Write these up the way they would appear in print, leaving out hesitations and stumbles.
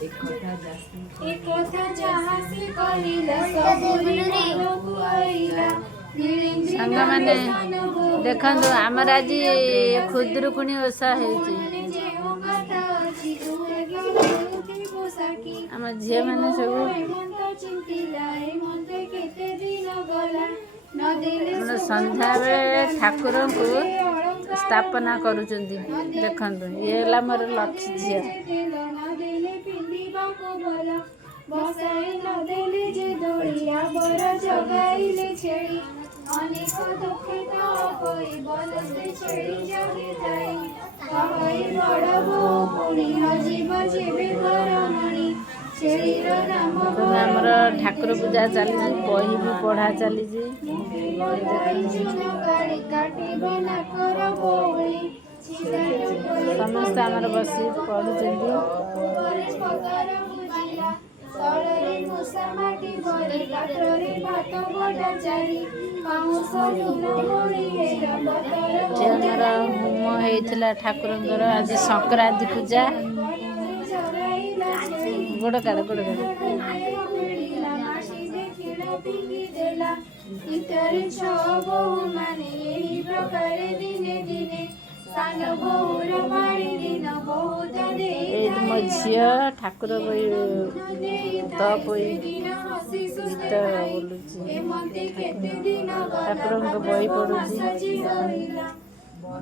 एक कथा जहाँ से कहिला सबुरी मनकु आइला सांग मैंने देखंदु आमर आज खुदरुकुणी ओषा होती आम झी मैंने सब संध्या बेले ठाकुर को स्थापना करुचंदी देखंदु ये ला मोर लक्ष्य झी बसाई नदेले जे दोड़िया बर जगाइले छेड़ी अनेक दुखित होई बलते छेड़ी जगे जाई कहई बड़ बो पुणी हजीब जेबे करमणी छेड़ीर नाम आमर ठाकुर पूजा चली बही भी पढ़ा चली समस्त आमर बसी पढ़ुचंदी ଆମର ହୋମ ହେଇଥିଲା ଠାକୁରଙ୍କର ଆଜି ସଂକ୍ରାନ୍ତି ପୂଜା ଗୋଡ଼ କାଢ଼ ମୋ ଝିଅ ଠାକୁର ବହି ତ ବହି ଗୀତ ବୋଲୁଛି ଠାକୁରଙ୍କ ବହି ପଢୁଛି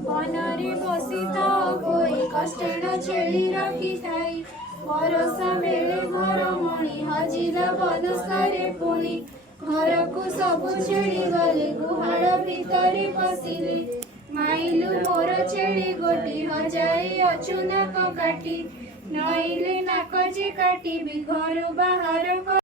ବନରେ ବସି ତ ହୋଇ କଷ୍ଟେଣ ଛେଳି ରଖିଥାଇ ବରଷା ବେଳେ ଘର ମଣି ହଜିଲା ବଦସାରେ ପୁଣି ଘରକୁ ସବୁ ଛେଳି ଗଲେ ଗୁହାଳ ଭିତରେ ପଶିଲେ ମାଇଲୁ ମୋର ଛେଳି ଗୋଟି ହଜାଇ ଅଛୁ ନାକ କାଟି ନଇଲେ ନାକ ଯେ କାଟିବି ଘରୁ ବାହାର